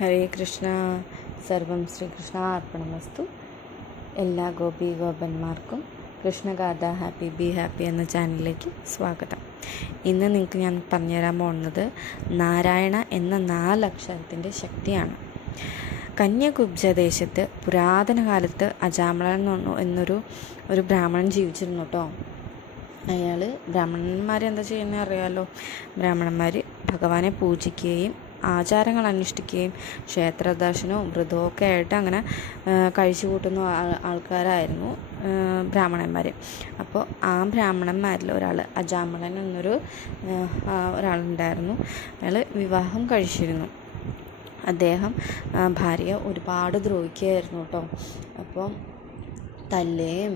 ഹരേ കൃഷ്ണ. സർവം ശ്രീകൃഷ്ണ അർപ്പണമസ്തു എല്ലാ ഗോപി ഗോപന്മാർക്കും കൃഷ്ണഗാഥ ഹാപ്പി ബി ഹാപ്പി എന്ന ചാനലിലേക്ക് സ്വാഗതം. ഇന്ന് നിങ്ങൾക്ക് ഞാൻ പറഞ്ഞുതരാൻ പോകുന്നത് നാരായണ എന്ന നാലക്ഷരത്തിന്റെ ശക്തിയാണ്. കന്യകുബ്ജ ദേശത്ത് പുരാതന കാലത്ത് അജാമളൻ എന്നൊരു ഒരു ബ്രാഹ്മണൻ ജീവിച്ചിരുന്നു കേട്ടോ. അയാൾ ബ്രാഹ്മണന്മാരെന്താ ചെയ്യുന്നത് അറിയാമല്ലോ ബ്രാഹ്മണന്മാർ ഭഗവാനെ പൂജിക്കുകയും ആചാരങ്ങൾ അനുഷ്ഠിക്കുകയും ക്ഷേത്ര ദർശനവും വ്രതവും ആയിട്ട് അങ്ങനെ കഴിച്ചു കൂട്ടുന്ന ആൾ- ആൾക്കാരായിരുന്നു ബ്രാഹ്മണന്മാർ അപ്പോൾ ആ ബ്രാഹ്മണന്മാരിൽ ഒരാൾ അജാമളൻ എന്നൊരു ഒരാളുണ്ടായിരുന്നു. അയാൾ വിവാഹം കഴിച്ചിരുന്നു. അദ്ദേഹം ഭാര്യ ഒരുപാട് ദ്രോഹിക്കുകയായിരുന്നു കേട്ടോ. അപ്പോൾ തല്ലുകയും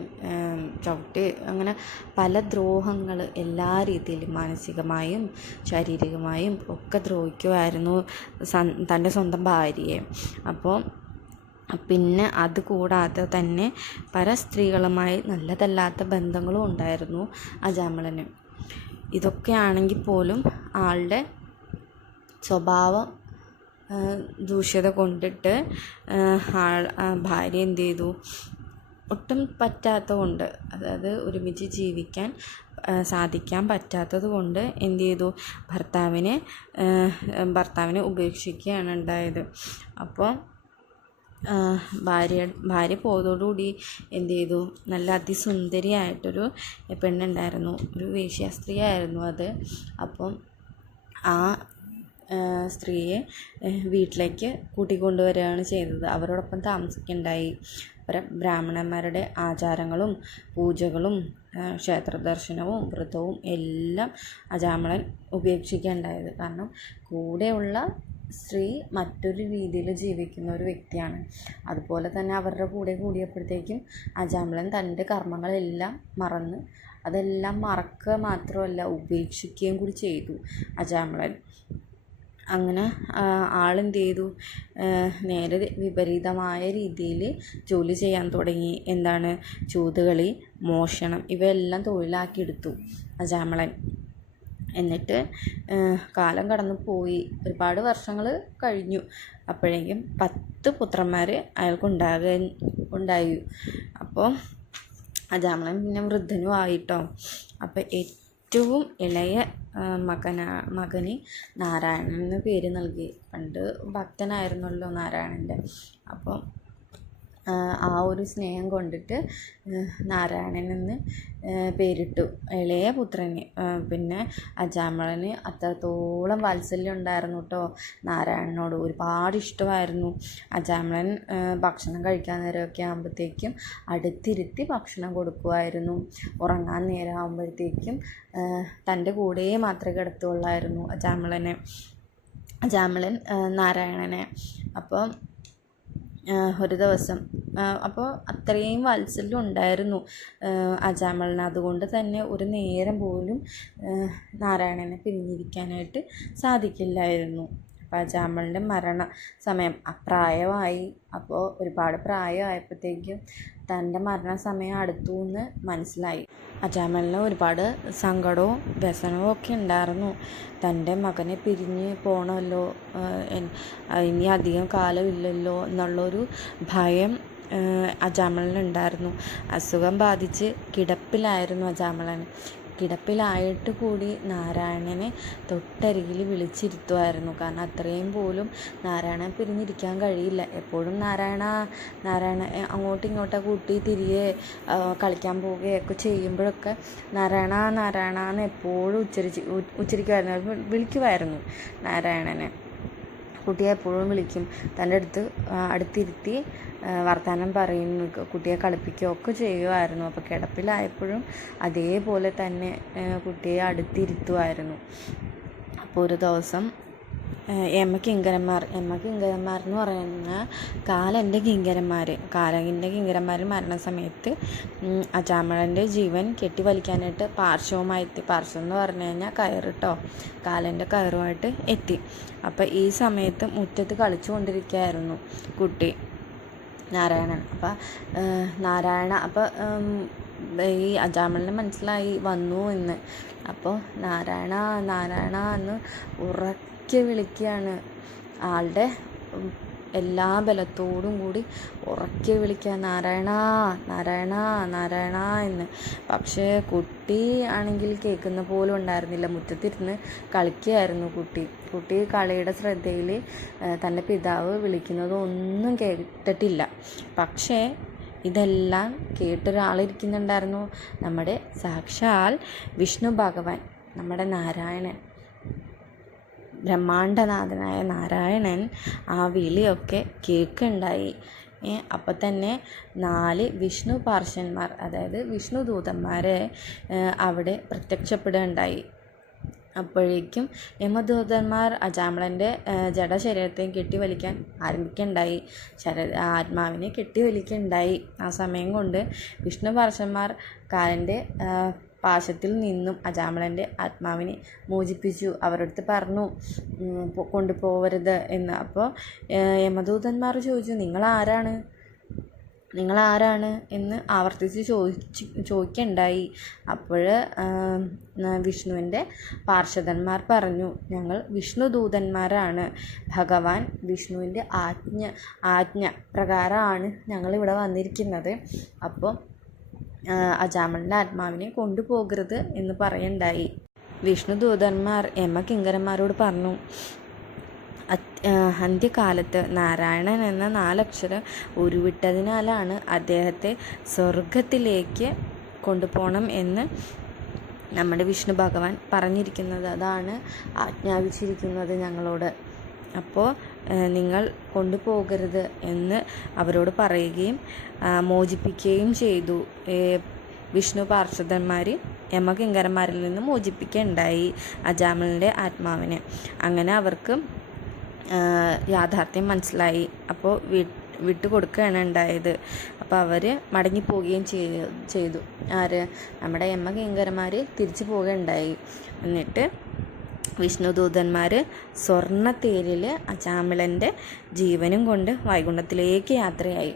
ചവിട്ടി അങ്ങനെ പല ദ്രോഹങ്ങൾ എല്ലാ രീതിയിലും മാനസികമായും ശാരീരികമായും ഒക്കെ ദ്രോഹിക്കുമായിരുന്നു തന്റെ സ്വന്തം ഭാര്യയെ. അപ്പോൾ പിന്നെ അത് കൂടാതെ തന്നെ പല സ്ത്രീകളുമായി നല്ലതല്ലാത്ത ബന്ധങ്ങളും ഉണ്ടായിരുന്നു അജാമളന്. ഇതൊക്കെ ആണെങ്കിൽ പോലും ആളുടെ സ്വഭാവം ദൂഷ്യത കൊണ്ടിട്ട് ആൾ ഭാര്യ എന്ത് ചെയ്തു? ഒട്ടും പറ്റാത്തതുകൊണ്ട് അതായത് ഒരുമിച്ച് ജീവിക്കാൻ സാധിക്കാൻ പറ്റാത്തത് കൊണ്ട് എന്ത് ചെയ്തു? ഭർത്താവിനെ ഭർത്താവിനെ ഉപേക്ഷിക്കുകയാണ് ഉണ്ടായത്. അപ്പോൾ ഭാര്യ ഭാര്യ പോയതോടുകൂടി എന്ത് ചെയ്തു? നല്ല അതിസുന്ദരിയായിട്ടൊരു പെണ്ണുണ്ടായിരുന്നു. ഒരു വേശ്യാസ്ത്രീയായിരുന്നു അത്. അപ്പം ആ സ്ത്രീയെ വീട്ടിലേക്ക് കൂട്ടിക്കൊണ്ടുവരികയാണ് ചെയ്തത്. അവരോടൊപ്പം താമസിക്കുകയുണ്ടായി. അവരെ ബ്രാഹ്മണന്മാരുടെ ആചാരങ്ങളും പൂജകളും ക്ഷേത്രദർശനവും ക്ഷേത്ര ദർശനവും വ്രതവും എല്ലാം അജാമളൻ ഉപേക്ഷിക്കേണ്ടായത്. കാരണം കൂടെയുള്ള സ്ത്രീ മറ്റൊരു രീതിയിൽ ജീവിക്കുന്ന ഒരു വ്യക്തിയാണ്. അതുപോലെ തന്നെ അവരുടെ കൂടെ കൂടിയപ്പോഴത്തേക്കും അജാമളൻ തന്റെ കർമ്മങ്ങളെല്ലാം മറന്ന് അതെല്ലാം മറക്കുക മാത്രമല്ല ഉപേക്ഷിക്കുകയും കൂടി ചെയ്തു. അജാമളൻ അങ്ങനെ ആളെന്ത് ചെയ്തു നേരെ വിപരീതമായ രീതിയിൽ ജോലി ചെയ്യാൻ തുടങ്ങി. എന്താണ്? ചൂതുകളി മോഷണം ഇവയെല്ലാം തൊഴിലാക്കിയെടുത്തു അജാമളൻ എന്നിട്ട് കാലം കടന്നു പോയി. ഒരുപാട് വർഷങ്ങൾ കഴിഞ്ഞു. അപ്പോഴേക്കും പത്ത് പുത്രന്മാർ അയാൾക്കുണ്ടാക ഉണ്ടായി. അപ്പോൾ അജാമളൻ പിന്നെ വൃദ്ധനും ആയിട്ടോ അപ്പോൾ ഏറ്റവും ഇളയ ആ, മകനാ മകന് നാരായണൻ എന്ന് പേര് നൽകി. പണ്ട് ഭക്തനായിരുന്നല്ലോ നാരായണന്റെ. അപ്പോൾ ആ, ഒരു സ്നേഹം കൊണ്ടിട്ട് നാരായണൻ എന്ന് പേരിട്ടു. ഇളയ പുത്രന് പിന്നെ അജാമളന് അത്രത്തോളം വാത്സല്യം ഉണ്ടായിരുന്നു കേട്ടോ നാരായണനോട് ഒരുപാട് ഇഷ്ടമായിരുന്നു. അജാമളൻ ഭക്ഷണം കഴിക്കാൻ നേരമൊക്കെ ആകുമ്പോഴത്തേക്കും അടുത്തിരുത്തി ഭക്ഷണം കൊടുക്കുമായിരുന്നു ഉറങ്ങാൻ നേരം ആകുമ്പോഴത്തേക്കും തന്റെ കൂടെ മാത്രമേ കിടത്തുള്ളായിരുന്നു അജാമളനെ. അജാമളൻ നാരായണനെ. അപ്പം ഒരു ദിവസം. അപ്പോൾ അത്രയും വാത്സല്യം ഉണ്ടായിരുന്നു. അജാമളിന്. അതുകൊണ്ട് തന്നെ ഒരു നേരം പോലും നാരായണനെ പിരിഞ്ഞിരിക്കാനായിട്ട് സാധിക്കില്ലായിരുന്നു. അപ്പോൾ അജാമളിന്റെ മരണ സമയം അപ്രായമായി. അപ്പോൾ ഒരുപാട് പ്രായമായപ്പോഴത്തേക്കും തന്റെ മരണസമയം അടുത്തു എന്ന് മനസ്സിലായി. അജാമലിന് ഒരുപാട് സങ്കടവും വ്യസനവും ഒക്കെ ഉണ്ടായിരുന്നു. തന്റെ മകനെ പിരിഞ്ഞ് പോകണമല്ലോ ഇനി അധികം കാലമില്ലല്ലോ എന്നുള്ളൊരു ഭയം അജാമലിനുണ്ടായിരുന്നു. അസുഖം ബാധിച്ച് കിടപ്പിലായിരുന്നു അജാമളൻ കിടപ്പിലായിട്ട് കൂടി നാരായണനെ തൊട്ടരികിൽ വിളിച്ചിരുത്തുമായിരുന്നു കാരണം അത്രയും പോലും നാരായണൻ പിരിഞ്ഞിരിക്കാൻ കഴിയില്ല. എപ്പോഴും നാരായണ നാരായണ അങ്ങോട്ടും ഇങ്ങോട്ടും കൂട്ടി തിരികെ കളിക്കാൻ പോവുകയൊക്കെ ചെയ്യുമ്പോഴൊക്കെ നാരായണ നാരായണ എന്ന് എപ്പോഴും ഉച്ചരിച്ച് ഉച്ചരിക്കുമായിരുന്നു വിളിക്കുമായിരുന്നു നാരായണനെ. കുട്ടിയെ എപ്പോഴും വിളിക്കും. തന്റെ അടുത്ത് അടുത്തിരുത്തി വർത്തമാനം പറയും കുട്ടിയെ കളിപ്പിക്കുകയോ ഒക്കെ ചെയ്യുമായിരുന്നു അപ്പോൾ കിടപ്പിലായപ്പോഴും അതേപോലെ തന്നെ കുട്ടിയെ അടുത്തിരുത്തുമായിരുന്നു അപ്പോൾ ഒരു ദിവസം എമ്മ കിങ്കരന്മാർ. എമ്മ കിങ്കരന്മാർ എന്ന് പറയുന്ന കാലന്റെ കിങ്കരന്മാർ കാലകിന്റെ കിങ്കരന്മാർ മരണസമയത്ത് സമയത്ത് അജാമളന്റെ ജീവൻ കെട്ടിവലിക്കാനായിട്ട് പാർശ്വവുമായി എത്തി പാർശ്വം എന്ന് പറഞ്ഞു കഴിഞ്ഞാൽ കയറിട്ടോ കാലന്റെ കയറുമായിട്ട് എത്തി. അപ്പോൾ ഈ സമയത്ത് മുറ്റത്ത് കളിച്ചുകൊണ്ടിരിക്കുകയായിരുന്നു കുട്ടി നാരായണൻ. അപ്പം നാരായണ അപ്പോൾ ഈ അജാമലിന് മനസ്സിലായി വന്നു എന്ന്. അപ്പോൾ നാരായണ നാരായണ എന്ന് ഉറക്കെ വിളിക്കുകയാണ്. ആളുടെ എല്ലാ ബലത്തോടും കൂടി ഉറക്കെ വിളിക്കുക. നാരായണ നാരായണ നാരായണ എന്ന്. പക്ഷേ കുട്ടി ആണെങ്കിൽ കേൾക്കുന്ന പോലും ഉണ്ടായിരുന്നില്ല. മുറ്റത്തിരുന്ന് കളിക്കുകയായിരുന്നു കുട്ടി. കുട്ടി കളിയുടെ ശ്രദ്ധയിൽ തന്റെ പിതാവ് വിളിക്കുന്നത് ഒന്നും കേട്ടിട്ടില്ല. പക്ഷേ ഇതെല്ലാം കേട്ടൊരാളിരിക്കുന്നുണ്ടായിരുന്നു നമ്മുടെ സാക്ഷാൽ വിഷ്ണു ഭഗവാൻ നമ്മുടെ നാരായണൻ. ബ്രഹ്മാണ്ടനാഥനായ നാരായണൻ ആ വിളിയൊക്കെ കേൾക്കുണ്ടായി. അപ്പം തന്നെ നാല് വിഷ്ണു പാർശ്വന്മാർ അതായത് വിഷ്ണു ദൂതന്മാരെ അവിടെ പ്രത്യക്ഷപ്പെടുകയുണ്ടായി അപ്പോഴേക്കും യമദൂതന്മാർ അജാമളന്റെ ജഡശരീരത്തെ കെട്ടിവലിക്കാൻ ആരംഭിക്കുണ്ടായി. ശര ആത്മാവിനെ കെട്ടി വലിക്കുണ്ടായി ആ സമയം കൊണ്ട് വിഷ്ണു പാർശ്വന്മാർ കാലന്റെ പാശത്തിൽ നിന്നും അജാമളന്റെ ആത്മാവിനെ മോചിപ്പിച്ചു. അവരടുത്ത് പറഞ്ഞു കൊണ്ടുപോകരുത് എന്ന്. അപ്പോൾ യമദൂതന്മാർ ചോദിച്ചു നിങ്ങൾ ആരാണ്? നിങ്ങൾ ആരാണ്? എന്ന് ആവർത്തിച്ച് ചോദിച്ച് ചോദിക്കണ്ടായി. അപ്പോൾ വിഷ്ണുവിന്റെ പാർഷദന്മാർ പറഞ്ഞു ഞങ്ങൾ വിഷ്ണുദൂതന്മാരാണ്. ഭഗവാൻ വിഷ്ണുവിന്റെ ആജ്ഞ ആജ്ഞ പ്രകാരമാണ് ഞങ്ങളിവിടെ വന്നിരിക്കുന്നത്. അപ്പോൾ അജാമളിന്റെ ആത്മാവിനെ കൊണ്ടുപോകരുത് എന്ന് പറയുണ്ടായി. വിഷ്ണുദൂതന്മാർ യമ കിങ്കരന്മാരോട് പറഞ്ഞു അന്ത്യകാലത്ത് നാരായണൻ എന്ന നാലക്ഷരം ഉരുവിട്ടതിനാലാണ് അദ്ദേഹത്തെ സ്വർഗത്തിലേക്ക് കൊണ്ടുപോകണം എന്ന് നമ്മുടെ വിഷ്ണു ഭഗവാൻ പറഞ്ഞിരിക്കുന്നത്. അതാണ് ആജ്ഞാപിച്ചിരിക്കുന്നത് ഞങ്ങളോട്. അപ്പോൾ നിങ്ങൾ കൊണ്ടുപോകരുത് എന്ന് അവരോട് പറയുകയും മോചിപ്പിക്കുകയും ചെയ്തു. വിഷ്ണു പാർഷദന്മാർ യമകിങ്കരന്മാരിൽ നിന്ന് മോചിപ്പിക്കുകയുണ്ടായി അജാമലിന്റെ ആത്മാവിനെ. അങ്ങനെ അവർക്ക് യാഥാർത്ഥ്യം മനസ്സിലായി. അപ്പോൾ വിട്ടുകൊടുക്കുകയാണ് ഉണ്ടായത്. അപ്പോൾ അവർ മടങ്ങിപ്പോവുകയും ചെയ്തു ചെയ്തു. ആര്? നമ്മുടെ യമ കിങ്കരന്മാർ തിരിച്ചു പോവുകയുണ്ടായി. എന്നിട്ട് വിഷ്ണുദൂതന്മാർ സ്വർണത്തേരിൽ അചാമിളന്റെ ജീവനും കൊണ്ട് വൈകുണ്ഠത്തിലേക്ക് യാത്രയായി.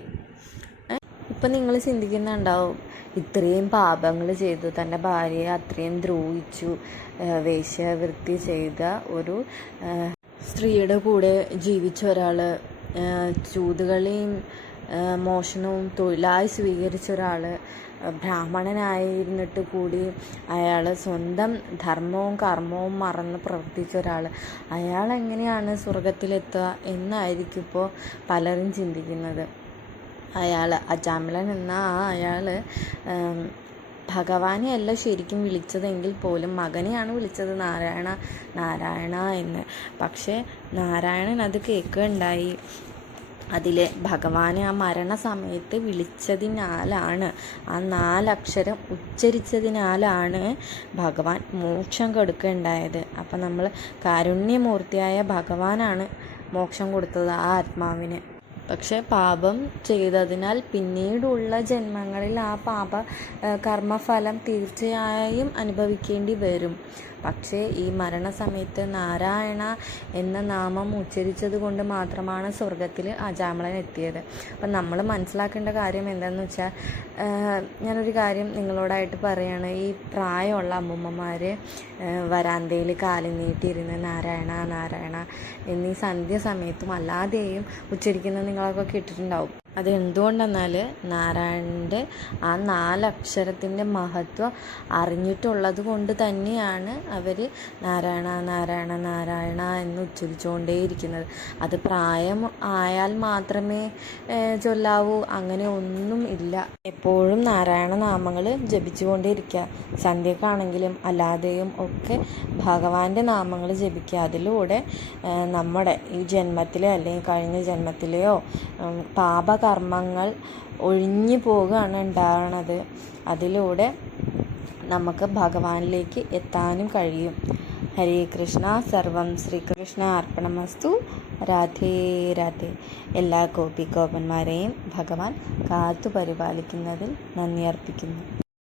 ഇപ്പം നിങ്ങൾ ചിന്തിക്കുന്നുണ്ടാവും ഇത്രയും പാപങ്ങൾ ചെയ്തു തന്റെ ഭാര്യയെ അത്രയും ദ്രോഹിച്ചു വേശ്യവൃത്തി ചെയ്ത ഒരു സ്ത്രീയുടെ കൂടെ ജീവിച്ച ഒരാൾ ചൂതുകളിയും മോഷണവും തൊഴിലായി സ്വീകരിച്ച ഒരാൾ ബ്രാഹ്മണനായിരുന്നിട്ട് കൂടി അയാൾ സ്വന്തം ധർമ്മവും കർമ്മവും മറന്ന് പ്രവർത്തിച്ച ഒരാൾ അയാൾ എങ്ങനെയാണ് സ്വർഗത്തിലെത്തുക എന്നായിരിക്കും ഇപ്പോൾ പലരും ചിന്തിക്കുന്നത്. അയാൾ അജാമിളൻ എന്ന ആ അയാൾ ഭഗവാനെ അല്ല ശരിക്കും വിളിച്ചതെങ്കിൽ പോലും മകനെയാണ് വിളിച്ചത് നാരായണ നാരായണ എന്ന്. പക്ഷേ നാരായണൻ അത് കേൾക്കുകയുണ്ടായി. അതിൽ ഭഗവാനെ ആ മരണസമയത്ത് വിളിച്ചതിനാലാണ് ആ നാലക്ഷരം ഉച്ചരിച്ചതിനാലാണ് ഭഗവാൻ മോക്ഷം കൊടുക്കുകയുണ്ടായത് അപ്പം നമ്മൾ കാരുണ്യമൂർത്തിയായ ഭഗവാനാണ് മോക്ഷം കൊടുത്തത് ആ ആത്മാവിന്. പക്ഷെ പാപം ചെയ്തതിനാൽ പിന്നീടുള്ള ജന്മങ്ങളിൽ ആ പാപ കർമ്മഫലം തീർച്ചയായും അനുഭവിക്കേണ്ടി വരും. പക്ഷേ ഈ മരണസമയത്ത് നാരായണ എന്ന നാമം ഉച്ചരിച്ചത് കൊണ്ട് മാത്രമാണ് സ്വർഗത്തിൽ അജാമളൻ എത്തിയത്. അപ്പം നമ്മൾ മനസ്സിലാക്കേണ്ട കാര്യം എന്താണെന്ന് വെച്ചാൽ ഞാനൊരു കാര്യം നിങ്ങളോടായിട്ട് പറയുകയാണ് ഈ പ്രായമുള്ള അമ്മൂമ്മമാർ വരാന്തയിൽ കാലി നീട്ടിയിരുന്ന് നാരായണ നാരായണ എന്നീ സന്ധ്യ സമയത്തും അല്ലാതെയും ഉച്ചരിക്കുന്നത് നിങ്ങളൊക്കെ കേട്ടിട്ടുണ്ടാവും അത് എന്തുകൊണ്ടെന്നാൽ നാരായണന്റെ ആ നാലക്ഷരത്തിന്റെ മഹത്വം അറിഞ്ഞിട്ടുള്ളത് കൊണ്ട് തന്നെയാണ് അവർ നാരായണ നാരായണ നാരായണ എന്ന് ഉച്ചരിച്ചുകൊണ്ടേയിരിക്കുന്നത്. അത് പ്രായം ആയാൽ മാത്രമേ ചൊല്ലാവൂ. അങ്ങനെ ഒന്നും ഇല്ല. എപ്പോഴും നാരായണ നാമങ്ങൾ ജപിച്ചുകൊണ്ടേയിരിക്കുക. സന്ധ്യക്കാണെങ്കിലും അല്ലാതെയും ഒക്കെ ഭഗവാന്റെ നാമങ്ങൾ ജപിക്കുക. അതിലൂടെ നമ്മുടെ ഈ ജന്മത്തിലെ അല്ലെങ്കിൽ കഴിഞ്ഞ ജന്മത്തിലെയോ ഉം, പാപകർമ്മങ്ങൾ ഒഴിഞ്ഞു പോവുകയാണ് ഉണ്ടാകുന്നത് അതിലൂടെ നമുക്ക് ഭഗവാനിലേക്ക് എത്താനും കഴിയും. ഹരേ കൃഷ്ണ. സർവം ശ്രീകൃഷ്ണ അർപ്പണമസ്തു. രാധേ രാധേ. എല്ലാ ഗോപി ഗോപന്മാരെയും ഭഗവാൻ കാത്തു പരിപാലിക്കുന്നതിൽ നന്ദി അർപ്പിക്കുന്നു.